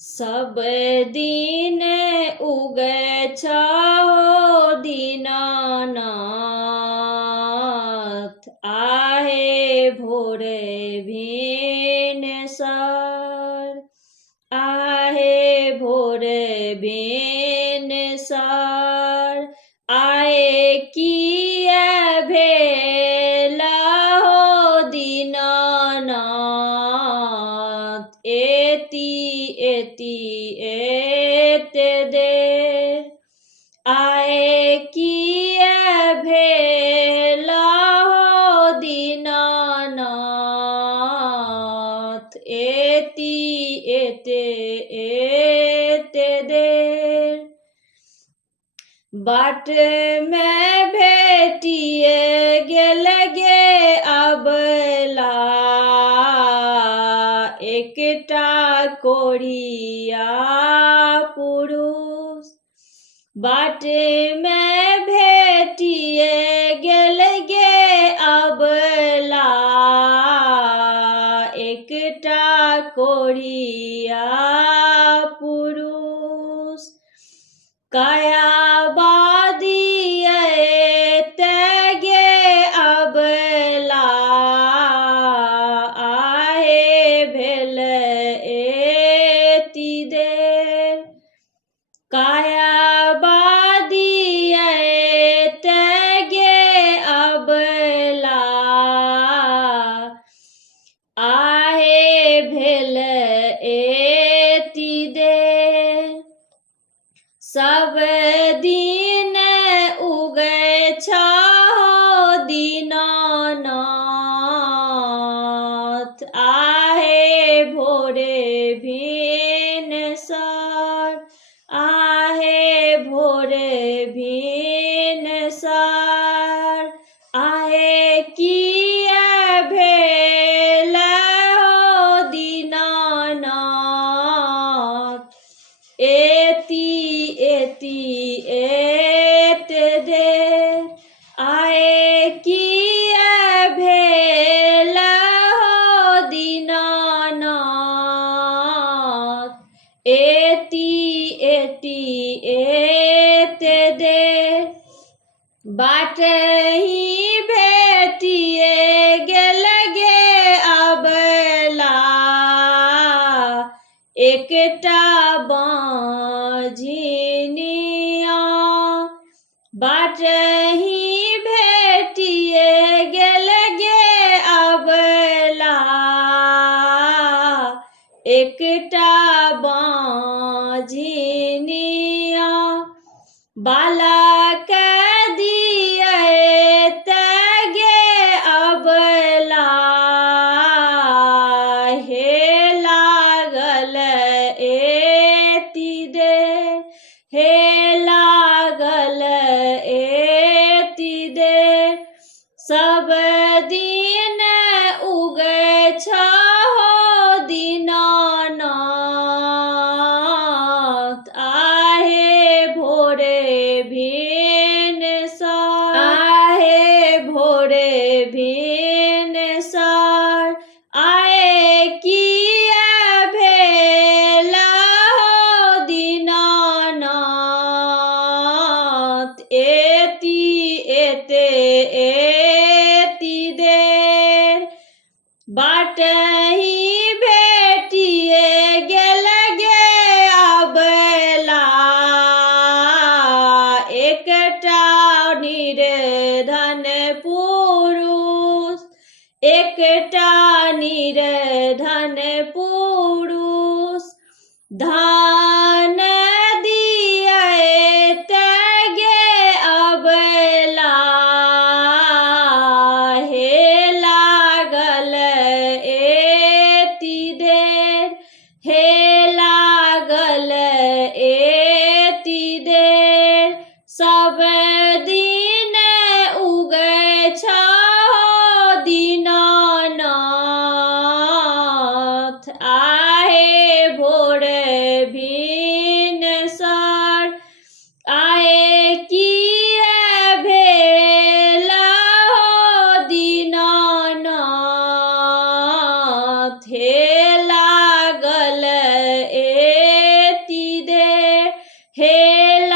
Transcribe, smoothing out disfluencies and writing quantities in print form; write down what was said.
सब दिन उगै छहो दीनानाथ, आहे भोरे भिनसर, आहे भोरे भिनसर, आए किया भेला हो दीनानाथ, एति एते देर, आए किया भेला हो दीनानाथ, एते देर। बाट में भेटिए गेल गे अबला, एकटा कोरिया पुरुष, बाट में भेटिए गेल गे अबला, एकटा कोरिया पुरुष, काया तेगे अबला, आहे भेल एति देर, काया तेगे अबला, आहे भेल एति देर। सब दिन उगै छहो दीनानाथ, आहे भोरे भिनसर, आहे भोरे भिनसर, आहे किया भेल हो दीनानाथ, एते देर, आए किया भेल हो दीनानाथ, एते देर। बाट ही भेटिए गेल गे अबला, एकटा बाँझिनिया, बाट ही भेटिए गेल गे अबला, एकटा बाँझिनिया, बालक दिए तेगे अबला, हे लागल एति देर, हे लागल एति देर। सब दिन उगै छहो दीनानाथ, आहे भोरे भिनसर, आहे भोरे भिनसर, आए किया भेल हो दीनानाथ, एति देर। बाट ही भेटिए गेल गे अबला, एकटा निर्धन पुरुष, एकटा निर्धन पुरुष, धान दिए तेगे अबला, हे लागल एति देर, हे लागल एति देर। सब दिन उगै छहो दीनानाथ, आहे भोरे भिनसर, आए किया भेल हो दीनानाथ, हे लागल हेला